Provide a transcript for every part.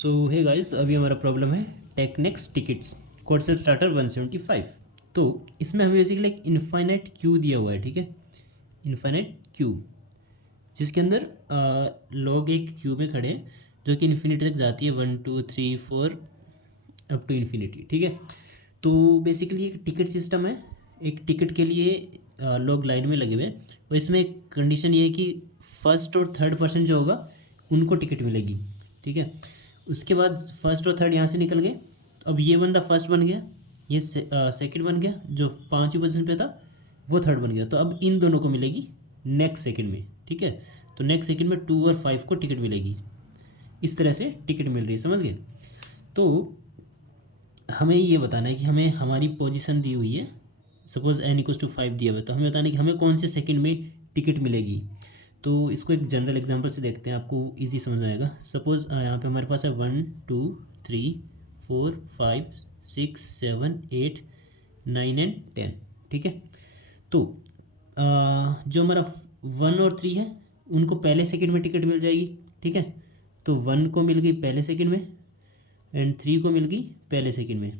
सो hey guys, अभी हमारा problem है टेक्नेक्स टिकट्स कोड सेल स्टार्टर 175। तो इसमें हमें बेसिकली एक इनफाइनाइट क्यू दिया हुआ है, ठीक है। इनफाइनाइट क्यू जिसके अंदर लोग एक क्यू में खड़े हैं जो कि इन्फिनिटी तक जाती है, 1 2 3 4 अप टू इन्फिनिटी, ठीक है। तो बेसिकली एक टिकट सिस्टम है। एक टिकट के लिए लोग लाइन में लगे हुए हैं और इसमें एक कंडीशन ये है कि फर्स्ट और थर्ड पर्सन जो होगा उनको टिकट मिलेगी, ठीक है। उसके बाद फर्स्ट और थर्ड यहाँ से निकल गए। तो अब ये बंदा फर्स्ट बन गया, ये सेकंड बन गया, जो 5वीं पोजीशन पे था वो थर्ड बन गया। तो अब इन दोनों को मिलेगी नेक्स्ट सेकंड में, ठीक है। तो नेक्स्ट सेकंड में 2 और 5 को टिकट मिलेगी। इस तरह से टिकट मिल रही है, समझ गए। तो हमें ये बताना है कि हमें हमारी पोजीशन दी हुई है, सपोज n = 5 दिया हुआ है, तो हमें बताना है कि हमें कौन से सेकंड में टिकट मिलेगी। तो इसको एक जनरल एग्जांपल से देखते हैं, आपको इजी समझ में आएगा। सपोज यहाँ पे हमारे पास है 1 2 3 4 5 6 7 8 9 एंड 10, ठीक है। तो जो हमारा 1 और 3 है उनको पहले सेकंड में टिकट मिल जाएगी, ठीक है। तो 1 को मिल गई पहले सेकंड में एंड 3 को मिल गई पहले सेकंड में,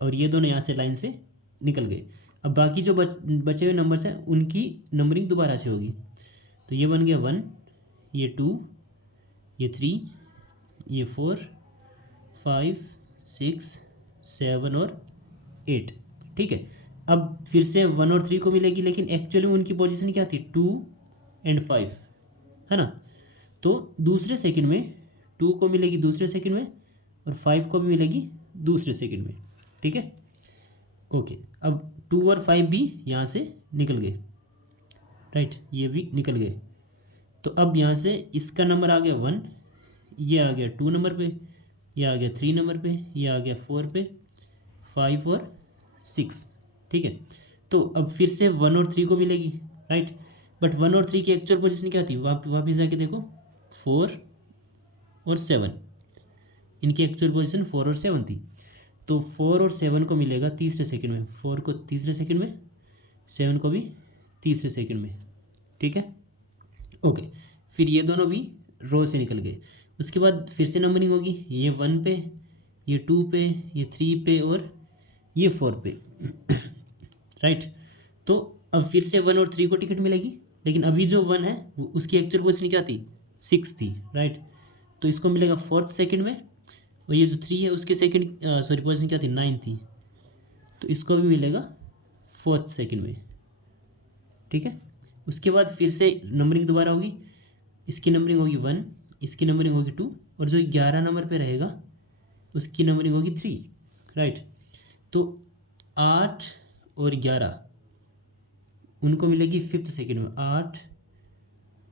और ये दोनों यहाँ से लाइन से निकल गए। अब बाकी जो बचे हुए नंबर्स हैं उनकी नंबरिंग दोबारा से होगी। तो ये बन गया 1, ये 2, ये 3, ये 4 5 6 7 और 8, ठीक है। अब फिर से 1 और 3 को मिलेगी, लेकिन एक्चुअली में उनकी पोजीशन क्या थी, 2 एंड 5, है ना। तो दूसरे सेकंड में 2 को मिलेगी दूसरे सेकंड में और 5 को भी मिलेगी दूसरे सेकंड में, ठीक है। ओके, अब 2 और 5 भी यहाँ से निकल गए, राइट, ये भी निकल गए। तो अब यहाँ से इसका नंबर आ गया 1, ये आ गया 2 नंबर पे, ये आ गया 3 नंबर पे, ये आ गया 4 पे, 5 और 6, ठीक है। तो अब फिर से 1 और 3 को मिलेगी, राइट। बट 1 और 3 की एक्चुअल पोजीशन क्या थी, वापिस जाके देखो, 4 और 7, इनकी एक्चुअल पोजीशन 4 और 7 थी। तो 4 और 7 को मिलेगा तीसरे सेकंड में, 4 को तीसरे सेकंड में, 7 को भी तीसरे सेकंड में, ठीक है। ओके, फिर ये दोनों भी रो से निकल गए। उसके बाद फिर से नंबरिंग होगी, ये 1 पे, ये 2 पे, ये 3 पे और ये 4 पे, राइट। तो अब फिर से 1 और 3 को टिकट मिलेगी, लेकिन अभी जो 1 है उसकी एक्चुअल पोजीशन क्या थी, 6 थी, राइट। तो इसको मिलेगा 4th सेकंड में, और ये जो 3 है उसकी सेकंड पोजीशन क्या थी, 9 थी। तो इसको भी मिलेगा 4th सेकंड में, ठीक है। उसके बाद फिर से नंबरिंग दोबारा होगी, इसकी नंबरिंग होगी 1, इसकी नंबरिंग होगी 2, और जो 11 नंबर पे रहेगा उसकी नंबरिंग होगी 3, राइट। तो 8 और 11 उनको मिलेगी 5th सेकंड में, 8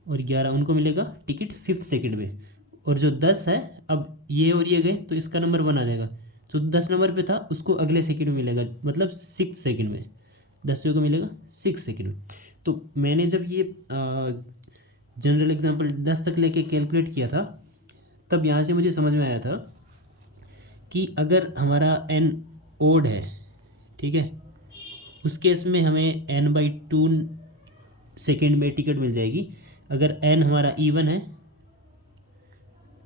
और 11 उनको मिलेगा टिकट 5th सेकंड में। और जो 10 है, अब ये और ये गए तो इसका नंबर 1 आ जाएगा। जो 10 नंबर पे था उसको अगले सेकंड में मिलेगा, मतलब 6th सेकंड में, 10वें को मिलेगा 6th सेकंड में। तो मैंने जब ये जनरल एग्जांपल 10 तक लेके कैलकुलेट किया था, तब यहाँ से मुझे समझ में आया था कि अगर हमारा n ओड है, ठीक है, उस केस में हमें n/2 सेकेंड में टिकट मिल जाएगी। अगर n हमारा इवन है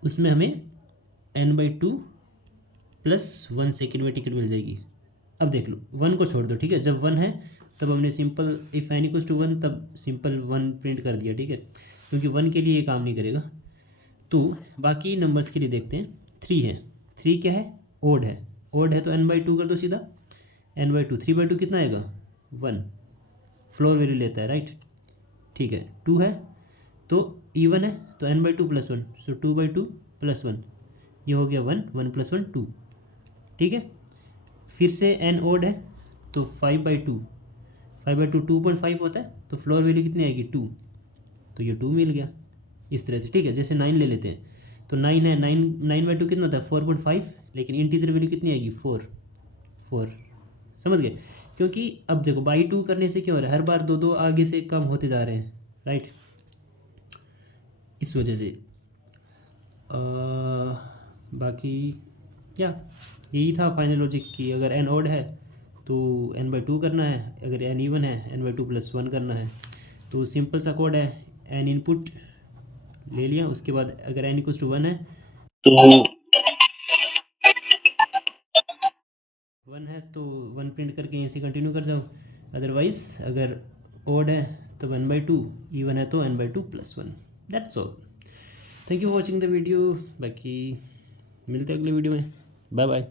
उसमें हमें n/2 + 1 सेकेंड में टिकट मिल जाएगी। अब देख लो, 1 को छोड़ दो, ठीक है। जब 1 है तब हमने सिंपल इफ n = 1 तब सिंपल 1 प्रिंट कर दिया, ठीक है, क्योंकि 1 के लिए ये काम नहीं करेगा। तो बाकी नंबर्स के लिए देखते हैं। 3 है, 3 क्या है, ओड है, ओड है तो n/2 कर दो सीधा, n/2, 3/2 कितना आएगा, 1, फ्लोर वैल्यू लेता है, राइट, ठीक है। 2 है तो इवन है तो n/2 + 1, सो 2/2 + 1, ये हो गया 1, 1 + 1 2, ठीक है। फिर से n ओड है तो 5/2, 5/2 2.5 होता है, तो फ्लोर वैल्यू कितनी आएगी, 2, तो ये 2 मिल गया इस तरह से, ठीक है। जैसे 9 ले लेते हैं, तो 9 है, 9/2 कितना होता है, 4.5, लेकिन इंटीजर वैल्यू कितनी आएगी, 4, समझ गए। क्योंकि अब देखो /2 करने से क्या हो रहा है, हर बार 2 2 आगे से कम होते जा रहे हैं, राइट, इस वजह से। बाकी क्या, यही था फाइनल लॉजिक कि अगर n ओड है तो n/2 करना है, अगर n इवन है n/2 + 1 करना है। तो सिंपल सा कोड है, n इनपुट ले लिया, उसके बाद अगर n = 1 है तो वन है तो वन प्रिंट करके यहीं से कंटिन्यू कर जाओ, अदरवाइज अगर ओड है तो 1/2, इवन है तो n/2+1। That's all. Thank you for watching the video. बाकी मिलते हैं अगले वीडियो में। Bye bye.